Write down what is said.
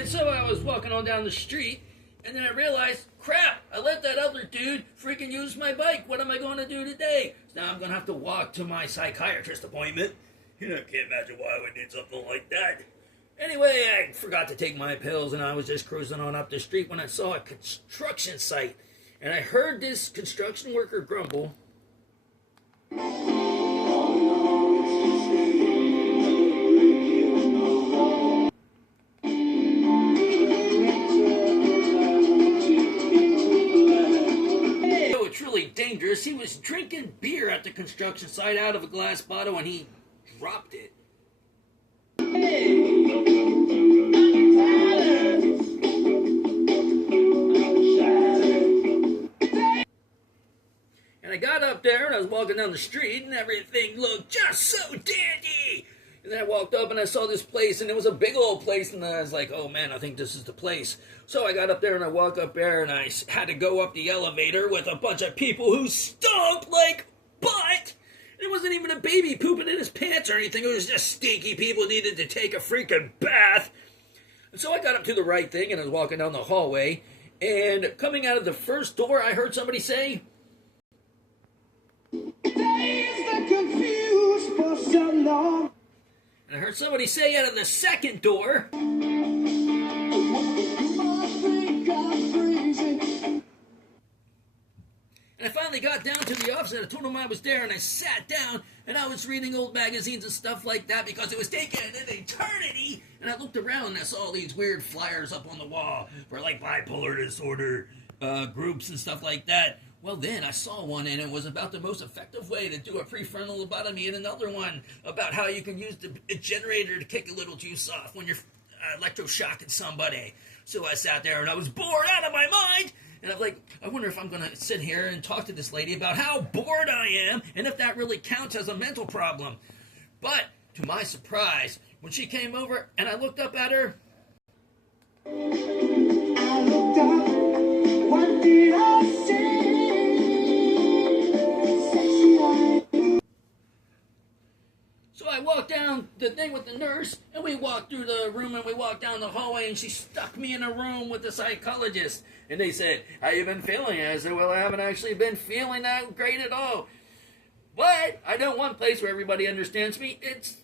And so I was walking on down the street, and then I realized, crap, I let that other dude freaking use my bike. What am I going to do today? So now I'm going to have to walk to my psychiatrist appointment. You know, I can't imagine why I would need something like that. Anyway, I forgot to take my pills, and I was just cruising on up the street when I saw a construction site. And I heard this construction worker grumble. It's really dangerous. He was drinking beer at the construction site out of a glass bottle, and he dropped it. And I got up there and I was walking down the street and everything looked just so dandy. And then I walked up and I saw this place, and it was a big old place, and I was like, oh man, I think this is the place. So I got up there and I walked up there and I had to go up the elevator with a bunch of people who stunk like butt. It wasn't even a baby pooping in his pants or anything. It was just stinky people who needed to take a freaking bath. And so I got up to the right thing and I was walking down the hallway, and coming out of the first door, I heard somebody say, confused for so long. And I heard somebody say out of the second door, and I finally got down to the office and I told them I was there, and I sat down and I was reading old magazines and stuff like that because it was taking an eternity. And I looked around and I saw all these weird flyers up on the wall for like bipolar disorder groups and stuff like that. Well, then I saw one, and it was about the most effective way to do a prefrontal lobotomy, and another one about how you can use the generator to kick a little juice off when you're electroshocking somebody. So I sat there and I was bored out of my mind. And I'm like, I wonder if I'm going to sit here and talk to this lady about how bored I am and if that really counts as a mental problem. But, to my surprise, when she came over and I looked up at her, I looked up, what did I say? So I walked down the thing with the nurse, and we walked through the room, and we walked down the hallway, and she stuck me in a room with the psychologist. And they said, how you been feeling? I said, well, I haven't actually been feeling that great at all. But I know one place where everybody understands me. It's